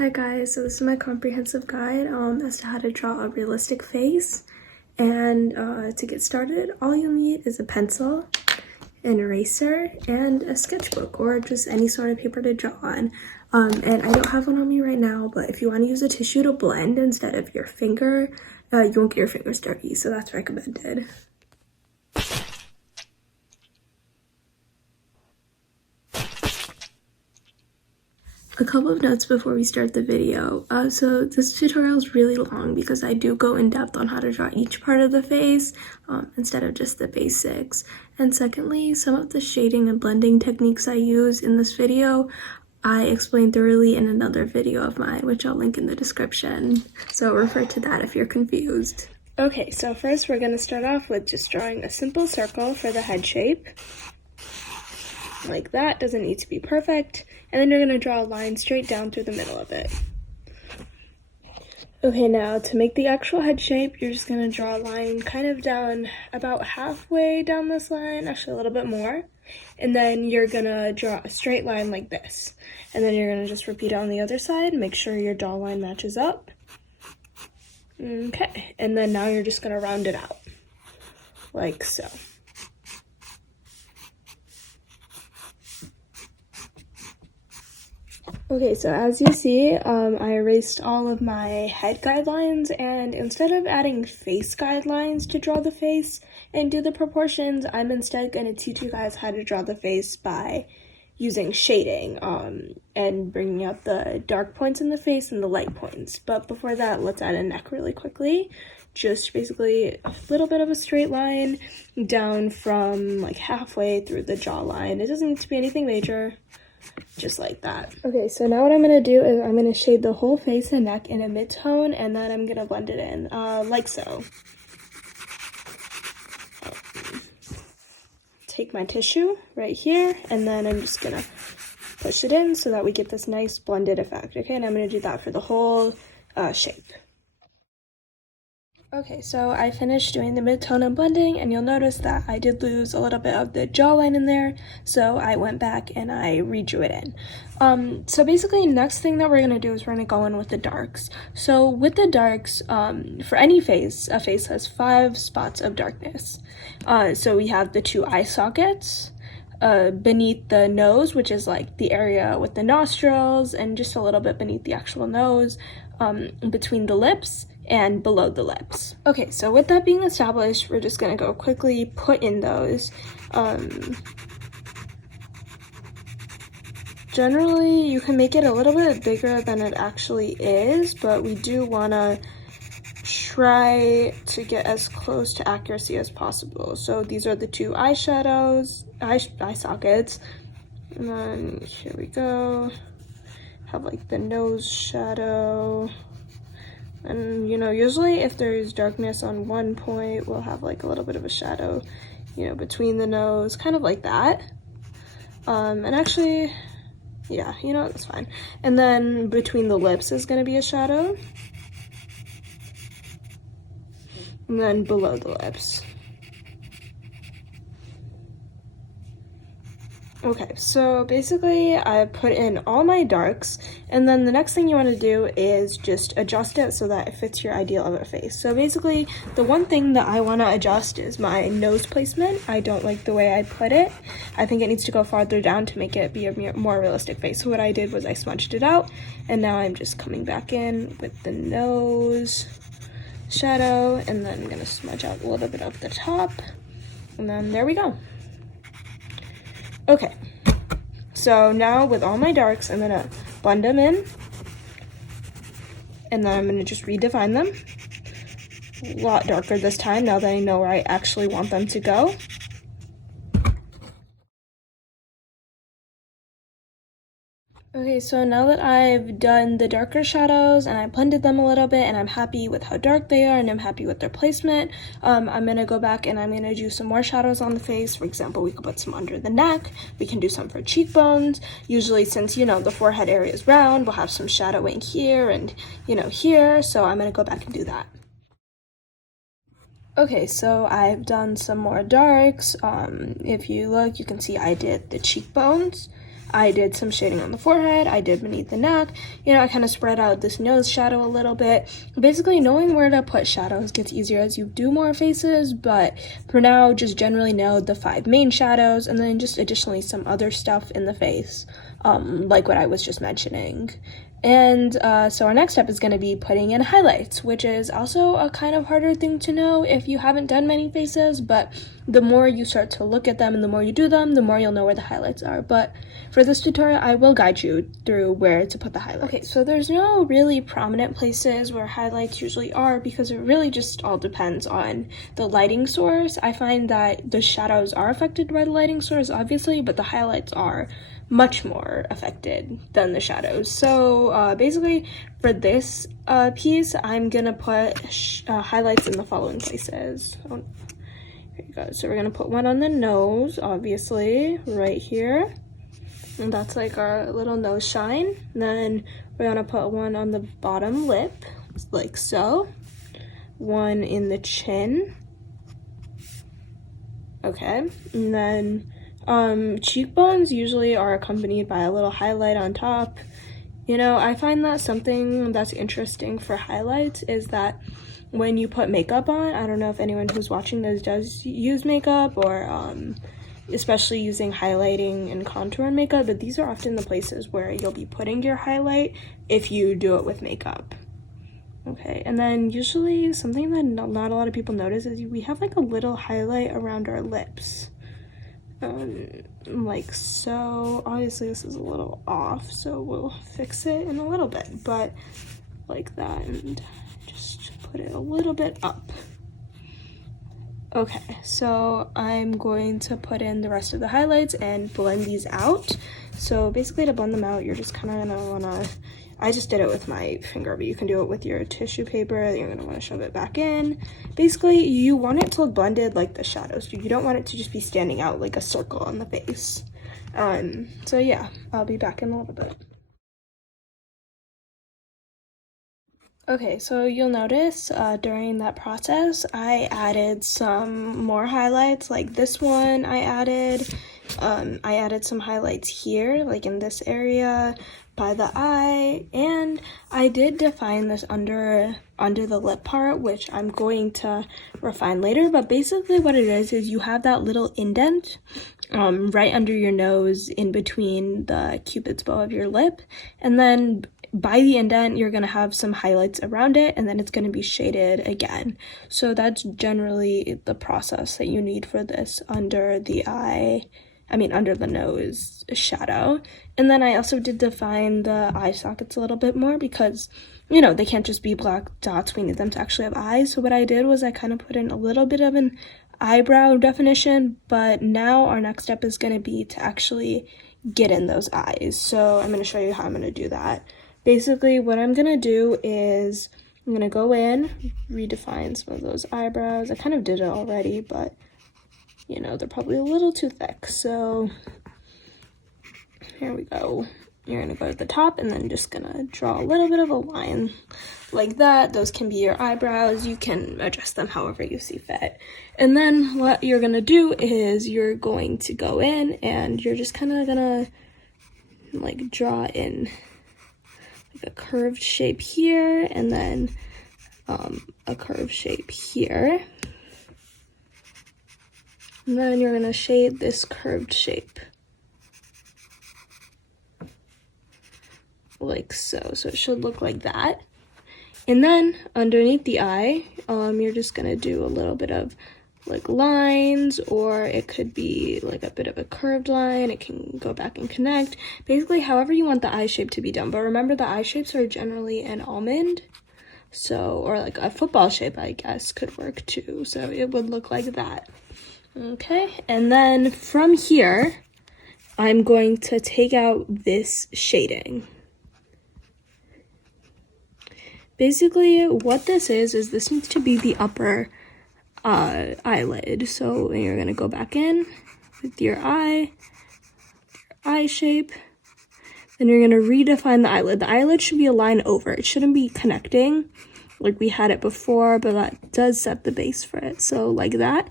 Hi guys, so this is my comprehensive guide as to how to draw a realistic face. And to get started, all you'll need is a pencil, an eraser, and a sketchbook or just any sort of paper to draw on. And I don't have one on me right now, but if you want to use a tissue to blend instead of your finger, you won't get your fingers dirty, so that's recommended. A couple of notes before we start the video. So this tutorial is really long because I do go in depth on how to draw each part of the face instead of just the basics. And secondly, some of the shading and blending techniques I use in this video, I explain thoroughly in another video of mine, which I'll link in the description. So refer to that if you're confused. Okay, so first we're going to start off with just drawing a simple circle for the head shape. Like that, doesn't need to be perfect. And then you're going to draw a line straight down through the middle of it. Okay, now to make the actual head shape, you're just going to draw a line kind of down about halfway down this line, actually a little bit more. And then you're going to draw a straight line like this. And then you're going to just repeat it on the other side, make sure your draw line matches up. Okay, and then now you're just going to round it out, like so. Okay, so as you see, I erased all of my head guidelines, and instead of adding face guidelines to draw the face and do the proportions, I'm instead going to teach you guys how to draw the face by using shading and bringing out the dark points in the face and the light points. But before that, let's add a neck really quickly. Just basically a little bit of a straight line down from like halfway through the jawline. It doesn't need to be anything major. Just like that. Okay, so now what I'm going to do is I'm going to shade the whole face and neck in a mid-tone, and then I'm going to blend it in, like so. Take my tissue right here, and then I'm just going to push it in so that we get this nice blended effect, okay? And I'm going to do that for the whole shape. Okay, so I finished doing the mid-tone and blending, and you'll notice that I did lose a little bit of the jawline in there, so I went back and I redrew it in. So basically, next thing that we're going to do is we're going to go in with the darks. So with the darks, for any face, a face has 5 spots of darkness. So we have the 2 eye sockets, beneath the nose, which is like the area with the nostrils, and just a little bit beneath the actual nose, between the lips, and below the lips. Okay, so with that being established, we're just gonna go quickly put in those. Generally, you can make it a little bit bigger than it actually is, but we do wanna try to get as close to accuracy as possible. So these are the 2 eye sockets. And then here we go. Have like the nose shadow. And, you know, usually if there's darkness on one point, we'll have like a little bit of a shadow, you know, between the nose, kind of like that. And actually, yeah, you know, that's fine. And then between the lips is going to be a shadow. And then below the lips. Okay, so basically I put in all my darks, and then the next thing you want to do is just adjust it so that it fits your ideal of a face. So basically, the one thing that I want to adjust is my nose placement. I don't like the way I put it. I think it needs to go farther down to make it be a more realistic face. So what I did was I smudged it out, and now I'm just coming back in with the nose shadow, and then I'm going to smudge out a little bit of the top, and then there we go. Okay, so now with all my darks, I'm going to blend them in, and then I'm going to just redefine them. A lot darker this time, now that I know where I actually want them to go. Okay, so now that I've done the darker shadows and I blended them a little bit and I'm happy with how dark they are and I'm happy with their placement, I'm going to go back and I'm going to do some more shadows on the face. For example, we could put some under the neck, we can do some for cheekbones. Usually since, you know, the forehead area is round, we'll have some shadowing here and, you know, here, so I'm going to go back and do that. Okay, so I've done some more darks. If you look, you can see I did the cheekbones. I did some shading on the forehead, I did beneath the neck, you know, I kind of spread out this nose shadow a little bit. Basically, knowing where to put shadows gets easier as you do more faces, but for now, just generally know the 5 main shadows, and then just additionally some other stuff in the face, like what I was just mentioning. And so our next step is going to be putting in highlights, which is also a kind of harder thing to know if you haven't done many faces, but the more you start to look at them and the more you do them, the more you'll know where the highlights are. But for this tutorial, I will guide you through where to put the highlights. Okay, so there's no really prominent places where highlights usually are because it really just all depends on the lighting source. I find that the shadows are affected by the lighting source, obviously, but the highlights are much more affected than the shadows. So basically for this piece, I'm gonna put highlights in the following places. Oh, here you go. So we're gonna put one on the nose, obviously, right here. And that's like our little nose shine. And then we're gonna put one on the bottom lip, like so. One in the chin. Okay, and then cheekbones usually are accompanied by a little highlight on top. You know, I find that something that's interesting for highlights is that when you put makeup on, I don't know if anyone who's watching this does use makeup or especially using highlighting and contour makeup, but these are often the places where you'll be putting your highlight if you do it with makeup. Okay, and then usually something that not a lot of people notice is we have like a little highlight around our lips. Like so. Obviously this is a little off, so we'll fix it in a little bit, but like that, and just put it a little bit up. Okay, so I'm going to put in the rest of the highlights and blend these out. So basically to blend them out, you're just kind of gonna wanna, I just did it with my finger, but you can do it with your tissue paper. You're gonna wanna shove it back in. Basically, you want it to look blended like the shadows. You don't want it to just be standing out like a circle on the face. So yeah, I'll be back in a little bit. Okay, so you'll notice during that process, I added some more highlights, like this one I added some highlights here, like in this area, by the eye, and I did define this under the lip part, which I'm going to refine later, but basically what it is you have that little indent right under your nose in between the cupid's bow of your lip, and then by the indent you're going to have some highlights around it, and then it's going to be shaded again. So that's generally the process that you need for this under the nose shadow. And then I also did define the eye sockets a little bit more because, you know, they can't just be black dots. We need them to actually have eyes. So what I did was I kind of put in a little bit of an eyebrow definition, but now our next step is going to be to actually get in those eyes. So I'm going to show you how I'm going to do that. Basically, what I'm going to do is I'm going to go in, redefine some of those eyebrows. I kind of did it already, but you know, they're probably a little too thick. So here we go. You're gonna go to the top and then just gonna draw a little bit of a line like that. Those can be your eyebrows. You can adjust them however you see fit. And then what you're gonna do is you're going to go in and you're just kind of gonna like draw in like a curved shape here, and then a curved shape here. And then you're gonna shade this curved shape. Like so. So it should look like that. And then underneath the eye, you're just gonna do a little bit of like lines, or it could be like a bit of a curved line. It can go back and connect. Basically, however you want the eye shape to be done. But remember, the eye shapes are generally an almond. So, or like a football shape, I guess, could work too. So it would look like that. Okay, and then from here, I'm going to take out this shading. Basically, what this is this needs to be the upper eyelid. So you're going to go back in with your eye shape. Then you're going to redefine the eyelid. The eyelid should be a line over. It shouldn't be connecting like we had it before, but that does set the base for it. So like that.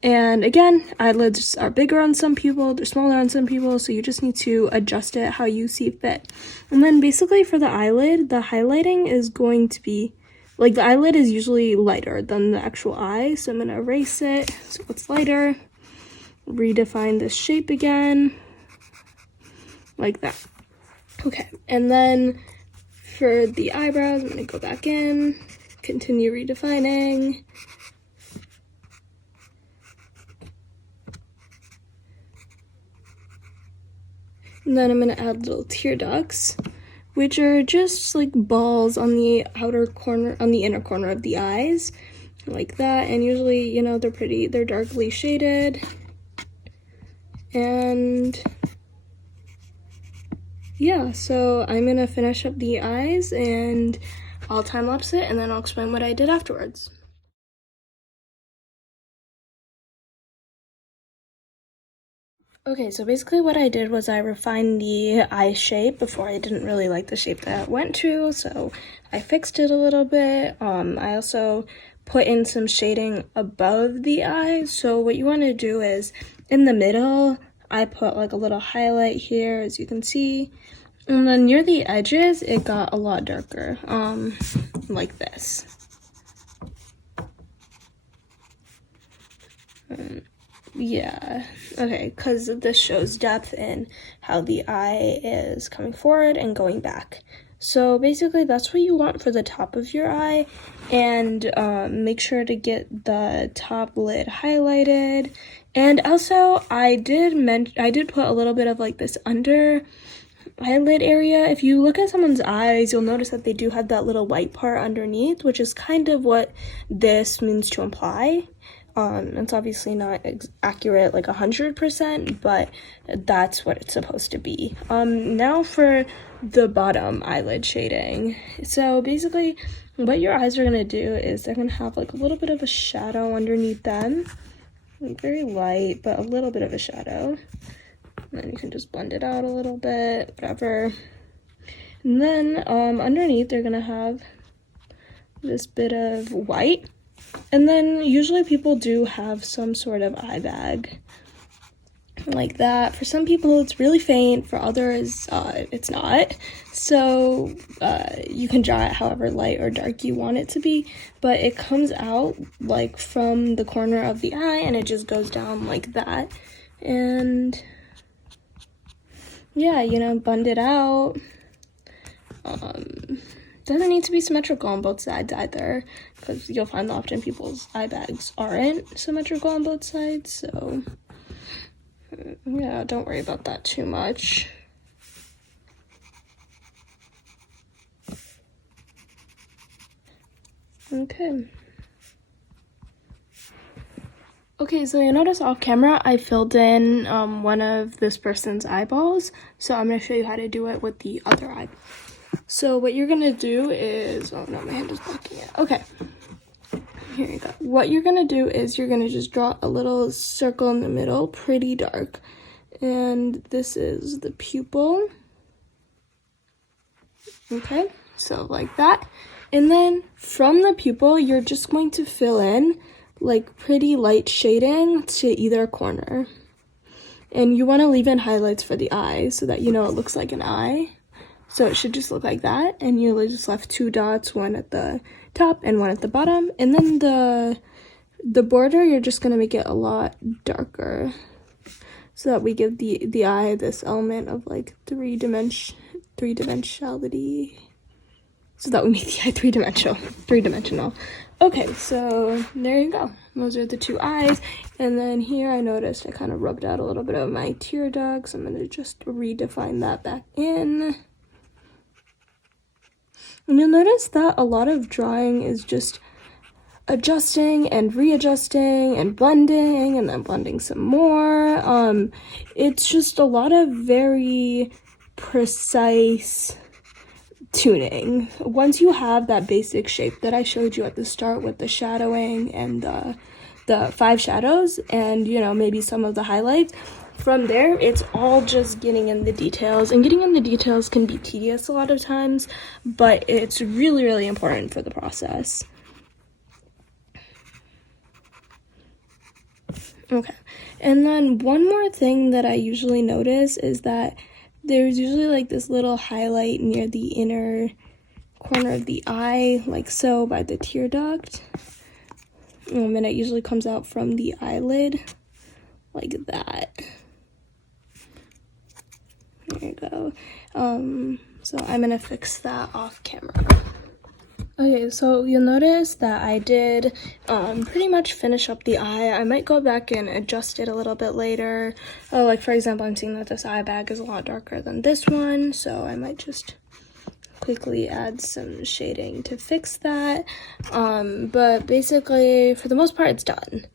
And again, eyelids are bigger on some people, they're smaller on some people, so you just need to adjust it how you see fit. And then basically for the eyelid, the highlighting is going to be, like, the eyelid is usually lighter than the actual eye, so I'm going to erase it so it's lighter, redefine this shape again, like that. Okay, and then for the eyebrows, I'm going to go back in, continue redefining. And then I'm going to add little tear ducts, which are just like balls on the outer corner, on the inner corner of the eyes, like that. And usually, you know, they're darkly shaded. And yeah, so I'm going to finish up the eyes and I'll time-lapse it and then I'll explain what I did afterwards. Okay, so basically what I did was I refined the eye shape. Before, I didn't really like the shape that it went to, so I fixed it a little bit. I also put in some shading above the eye. So what you want to do is, in the middle, I put like a little highlight here, as you can see. And then near the edges, it got a lot darker, like this. Yeah, okay, because this shows depth in how the eye is coming forward and going back. So basically that's what you want for the top of your eye, and make sure to get the top lid highlighted. And also I did put a little bit of like this under eyelid area. If you look at someone's eyes, you'll notice that they do have that little white part underneath, which is kind of what this means to imply. It's obviously not accurate like 100%, but that's what it's supposed to be. Now for the bottom eyelid shading. So basically what your eyes are gonna do is they're gonna have like a little bit of a shadow underneath them, like very light, but a little bit of a shadow. And then you can just blend it out a little bit, whatever. And then underneath they're gonna have this bit of white. And then usually people do have some sort of eye bag like that. For some people it's really faint, for others it's not. So you can draw it however light or dark you want it to be, but it comes out like from the corner of the eye and it just goes down like that. And yeah, you know, blend it out. Doesn't need to be symmetrical on both sides either, because you'll find that often people's eye bags aren't symmetrical on both sides, so yeah, don't worry about that too much. Okay, so you notice off camera I filled in one of this person's eyeballs, so I'm going to show you how to do it with the other eye. So what you're gonna do is, oh no, my hand is blocking it. Okay, here you go. What you're gonna do is you're gonna just draw a little circle in the middle, pretty dark. And this is the pupil. Okay, so like that. And then from the pupil, you're just going to fill in like pretty light shading to either corner. And you wanna leave in highlights for the eye so that you know it looks like an eye. So it should just look like that, and you just left 2 dots, one at the top and one at the bottom. And then the border, you're just gonna make it a lot darker so that we give the eye this element of like three-dimensionality. So that we make the eye three-dimensional. Okay, so there you go. Those are the 2 eyes. And then here I noticed I kind of rubbed out a little bit of my tear ducts. I'm gonna just redefine that back in. And you'll notice that a lot of drawing is just adjusting and readjusting and blending and then blending some more. It's just a lot of very precise tuning. Once you have that basic shape that I showed you at the start with the shadowing and the 5 shadows and, you know, maybe some of the highlights, from there, it's all just getting in the details, and getting in the details can be tedious a lot of times, but it's really, really important for the process. Okay, and then one more thing that I usually notice is that there's usually like this little highlight near the inner corner of the eye, like so, by the tear duct. And it usually comes out from the eyelid, like that. There you go. So I'm gonna fix that off camera. Okay, so you'll notice that I did pretty much finish up the eye. I might go back and adjust it a little bit later. Oh, like for example, I'm seeing that this eye bag is a lot darker than this one, so I might just quickly add some shading to fix that. But basically, for the most part, it's done.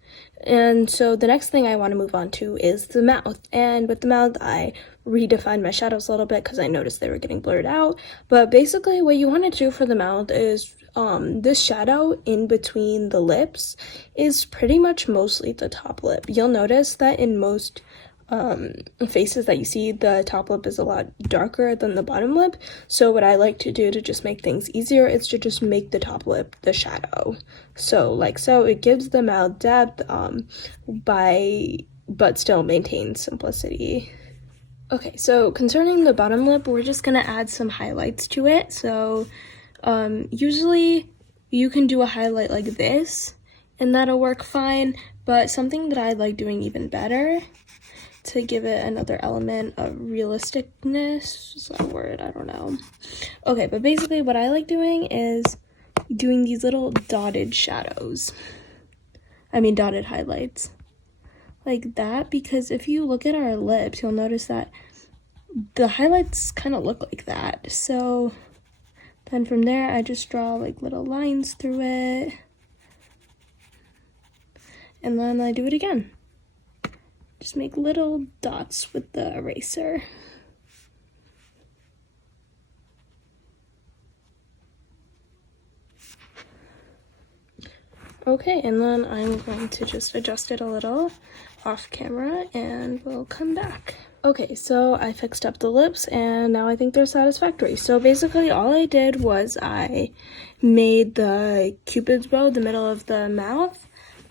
And so the next thing I want to move on to is the mouth. And with the mouth, I redefined my shadows a little bit because I noticed they were getting blurred out. But basically, what you want to do for the mouth is this shadow in between the lips is pretty much mostly the top lip. You'll notice that in most faces that you see, the top lip is a lot darker than the bottom lip. So what I like to do to just make things easier is to just make the top lip the shadow. So like so, it gives the mouth depth but still maintains simplicity. Okay, so concerning the bottom lip, we're just gonna add some highlights to it. So usually you can do a highlight like this and that'll work fine, but something that I like doing even better to give it another element of realisticness, is that a word? I don't know. Okay, but basically what I like doing is doing these little dotted shadows. I mean dotted highlights. Like that, because if you look at our lips, you'll notice that the highlights kind of look like that. So then from there, I just draw like little lines through it. And then I do it again. Just make little dots with the eraser. Okay, and then I'm going to just adjust it a little off camera and we'll come back. Okay, so I fixed up the lips and now I think they're satisfactory. So basically all I did was I made the Cupid's bow, the middle of the mouth.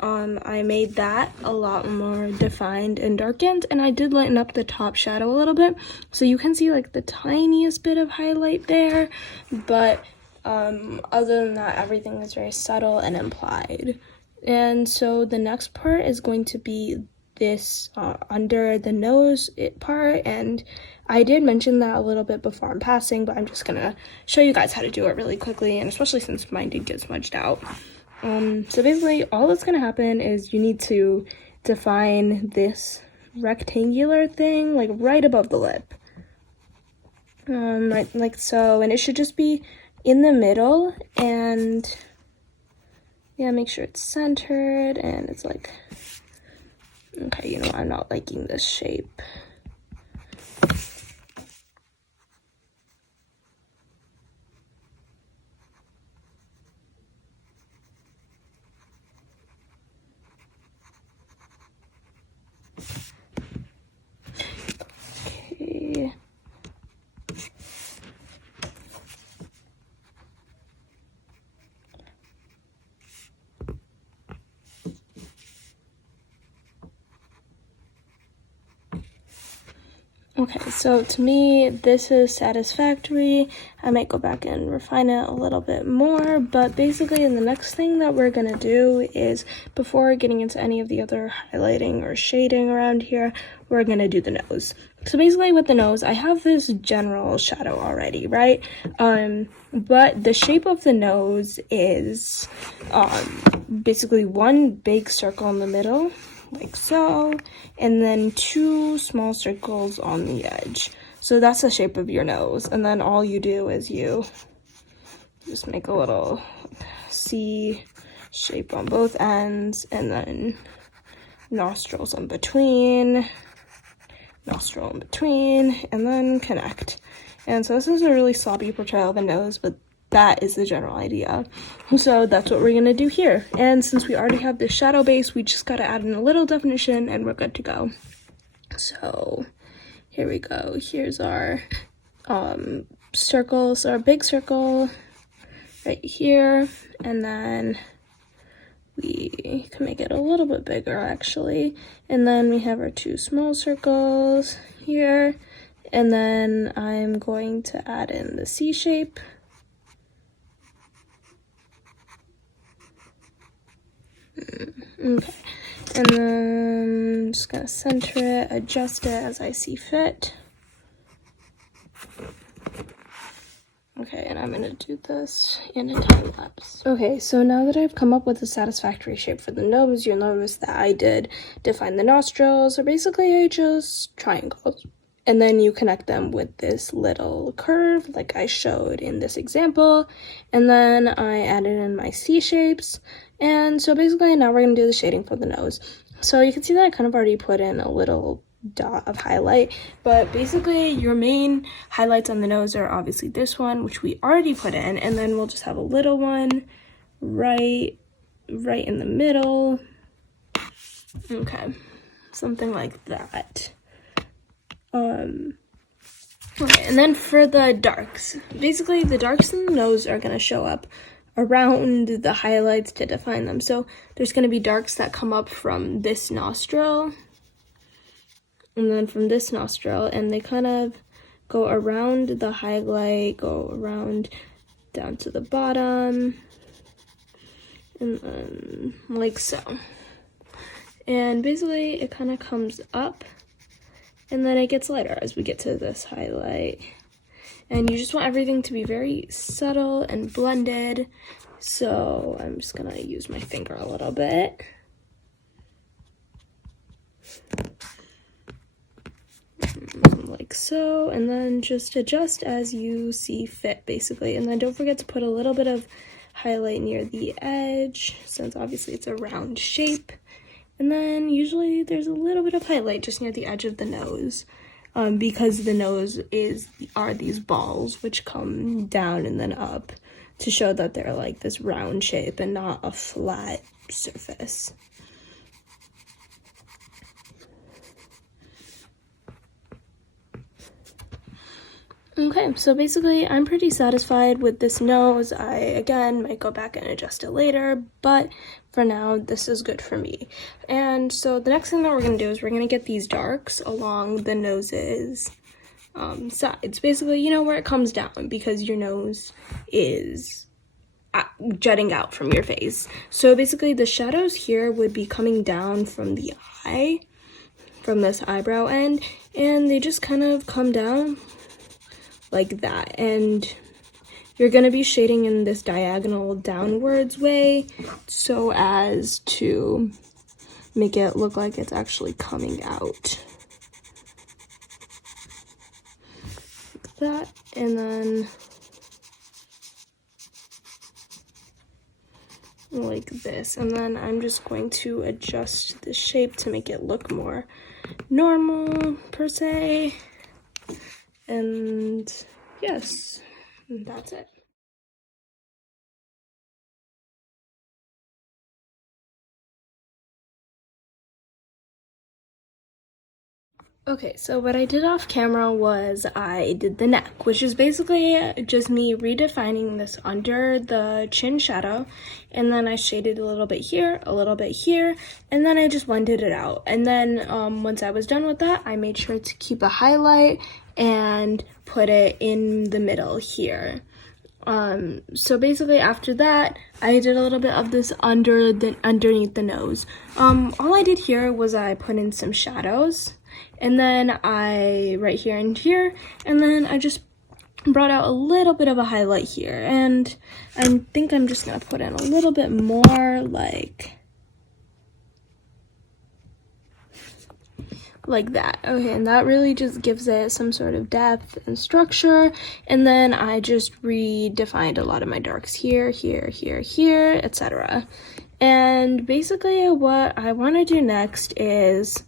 I made that a lot more defined and darkened, and I did lighten up the top shadow a little bit. So you can see like the tiniest bit of highlight there, but other than that, everything is very subtle and implied. And so the next part is going to be this under the nose part, and I did mention that a little bit before in passing, but I'm just gonna show you guys how to do it really quickly, and especially since mine did get smudged out. So basically all that's gonna happen is you need to define this rectangular thing like right above the lip, like so, and it should just be in the middle, and yeah, make sure it's centered and it's like, okay, you know what, I'm not liking this shape. Okay. Okay, so to me, this is satisfactory. I might go back and refine it a little bit more, but basically the next thing that we're gonna do is, before getting into any of the other highlighting or shading around here, we're gonna do the nose. So basically with the nose, I have this general shadow already, right? But the shape of the nose is basically one big circle in the middle, like so, and then two small circles on the edge. So that's the shape of your nose, and then all you do is you just make a little C shape on both ends, and then nostrils in between, nostril in between, and then connect. And so this is a really sloppy portrayal of a nose, but that is the general idea. So that's what we're gonna do here. And since we already have this shadow base, we just gotta add in a little definition and we're good to go. So here we go. Here's our circles, our big circle right here, and then we can make it a little bit bigger actually. And then we have our two small circles here. And then I'm going to add in the C shape. Okay, and then I'm just gonna center it, adjust it as I see fit. Okay, and I'm gonna do this in a time lapse. Okay, so now that I've come up with a satisfactory shape for the nose, you'll notice that I did define the nostrils, or basically I just triangles. And then you connect them with this little curve like I showed in this example. And then I added in my C shapes. And so basically now we're gonna do the shading for the nose. So you can see that I kind of already put in a little dot of highlight, but basically your main highlights on the nose are obviously this one, which we already put in, and then we'll just have a little one right in the middle. Okay, something like that. Okay, and then for the darks, basically the darks in the nose are going to show up around the highlights to define them. So there's going to be darks that come up from this nostril and then from this nostril, and they kind of go around the highlight, go around down to the bottom, and then like so. And basically it kind of comes up and then it gets lighter as we get to this highlight. And you just want everything to be very subtle and blended. So I'm just gonna use my finger a little bit. Like so, and then just adjust as you see fit, basically. And then don't forget to put a little bit of highlight near the edge, since obviously it's a round shape. And then usually there's a little bit of highlight just near the edge of the nose, because the nose are these balls which come down and then up to show that they're like this round shape and not a flat surface. Okay, so basically I'm pretty satisfied with this nose. I, again, might go back and adjust it later, but for now, this is good for me. And so the next thing that we're going to do is we're going to get these darks along the nose's sides. Basically, you know, where it comes down, because your nose is jutting out from your face. So basically the shadows here would be coming down from the eye, from this eyebrow end, and they just kind of come down like that, and you're going to be shading in this diagonal downwards way so as to make it look like it's actually coming out like that. And then like this, and then I'm just going to adjust the shape to make it look more normal per se. And yes, that's it. Okay, so what I did off camera was I did the neck, which is basically just me redefining this under the chin shadow, and then I shaded a little bit here, and then I just blended it out. And then once I was done with that, I made sure to keep a highlight and put it in the middle here. So basically after that, I did a little bit of this underneath the nose. All I did here was I put in some shadows, and then right here and here, and then I just brought out a little bit of a highlight here, and I think I'm just gonna put in a little bit more like that. Okay, and that really just gives it some sort of depth and structure. And then I just redefined a lot of my darks here, etc. And basically what I want to do next is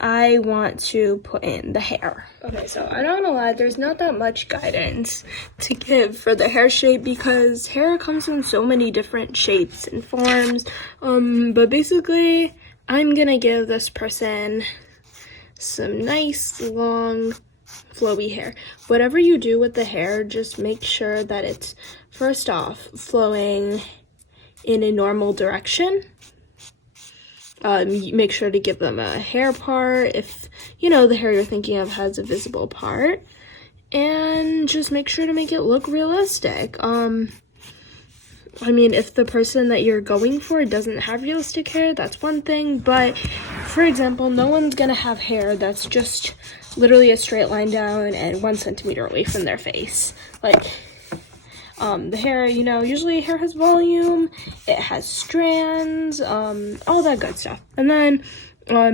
I want to put in the hair. Okay, so I'm not gonna lie, there's not that much guidance to give for the hair shape because hair comes in so many different shapes and forms. But basically I'm gonna give this person some nice long flowy hair. Whatever you do with the hair, just make sure that it's first off flowing in a normal direction. Make sure to give them a hair part if, you know, the hair you're thinking of has a visible part. And just make sure to make it look realistic. I mean, if the person that you're going for doesn't have realistic hair, that's one thing. But, for example, no one's gonna have hair that's just literally a straight line down and 1 centimeter away from their face. Like, the hair, you know, usually hair has volume, it has strands, all that good stuff. And then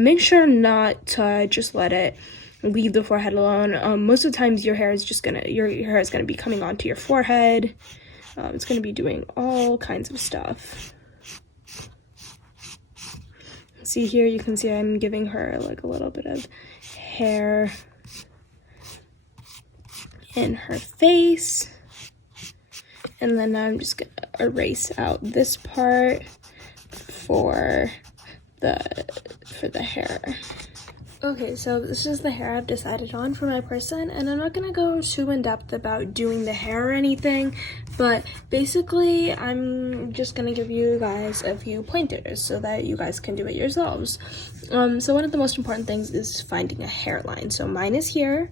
make sure not to just let it leave the forehead alone. Most of the times your hair is gonna be coming onto your forehead. It's gonna be doing all kinds of stuff. See here, you can see I'm giving her like a little bit of hair in her face. And then I'm just gonna erase out this part for the hair. Okay, so this is the hair I've decided on for my person, and I'm not gonna go too in depth about doing the hair or anything, but basically I'm just gonna give you guys a few pointers so that you guys can do it yourselves. So one of the most important things is finding a hairline. So mine is here,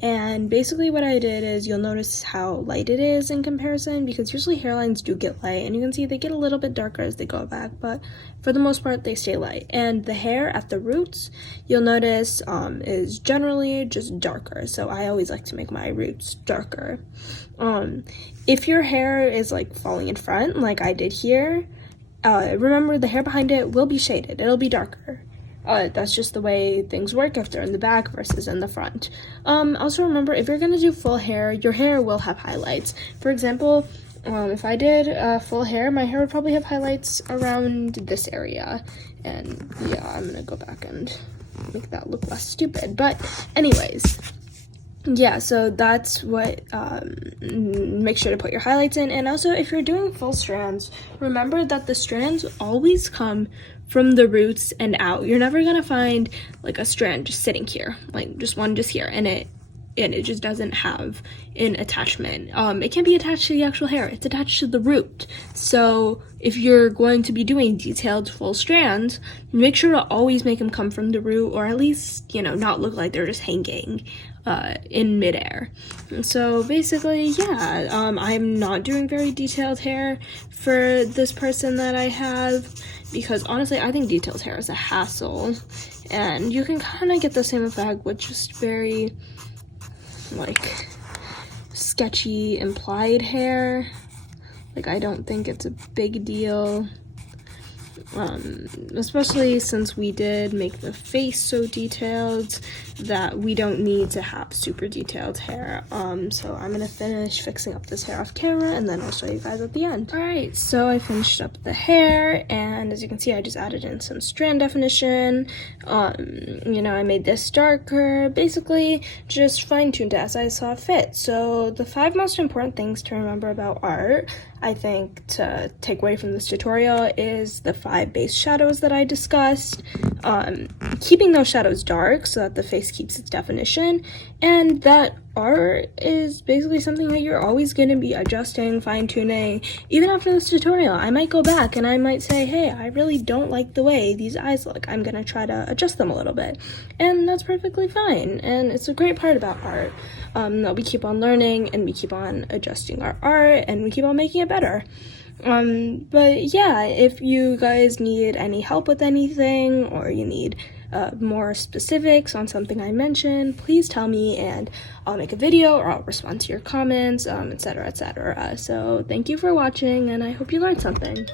and basically what I did is you'll notice how light it is in comparison, because usually hairlines do get light, and you can see they get a little bit darker as they go back, but for the most part they stay light. And the hair at the roots, you'll notice is generally just darker, so I always like to make my roots darker. If your hair is like falling in front like I did here, remember the hair behind it will be shaded, it'll be darker. That's just the way things work if they're in the back versus in the front. Also remember, if you're gonna do full hair, your hair will have highlights. For example, if I did full hair, my hair would probably have highlights around this area. And yeah, I'm gonna go back and make that look less stupid. But anyways, yeah, so that's what, make sure to put your highlights in. And also, if you're doing full strands, remember that the strands always come from the roots and out. You're never gonna find like a strand just sitting here, like just one just here, and it just doesn't have an attachment. It can't be attached to the actual hair, it's attached to the root. So if you're going to be doing detailed full strands, make sure to always make them come from the root, or at least, you know, not look like they're just hanging in midair. And so basically, yeah, I'm not doing very detailed hair for this person that I have, because honestly I think detailed hair is a hassle, and you can kind of get the same effect with just very like sketchy implied hair. Like, I don't think it's a big deal, especially since we did make the face so detailed that we don't need to have super detailed hair. So I'm gonna finish fixing up this hair off camera, and then I'll show you guys at the end. All right, so I finished up the hair, and as you can see, I just added in some strand definition. You know, I made this darker, basically just fine-tuned it as I saw fit. So the 5 most important things to remember about art, I think, to take away from this tutorial is the 5 base shadows that I discussed, keeping those shadows dark so that the face keeps its definition, and that art is basically something that you're always going to be adjusting, fine-tuning. Even after this tutorial, I might go back and I might say, hey, I really don't like the way these eyes look. I'm going to try to adjust them a little bit, and that's perfectly fine, and it's a great part about art. That we keep on learning, and we keep on adjusting our art, and we keep on making it better. But yeah, if you guys need any help with anything, or you need more specifics on something I mentioned, please tell me, and I'll make a video, or I'll respond to your comments, etc., etc. So thank you for watching, and I hope you learned something.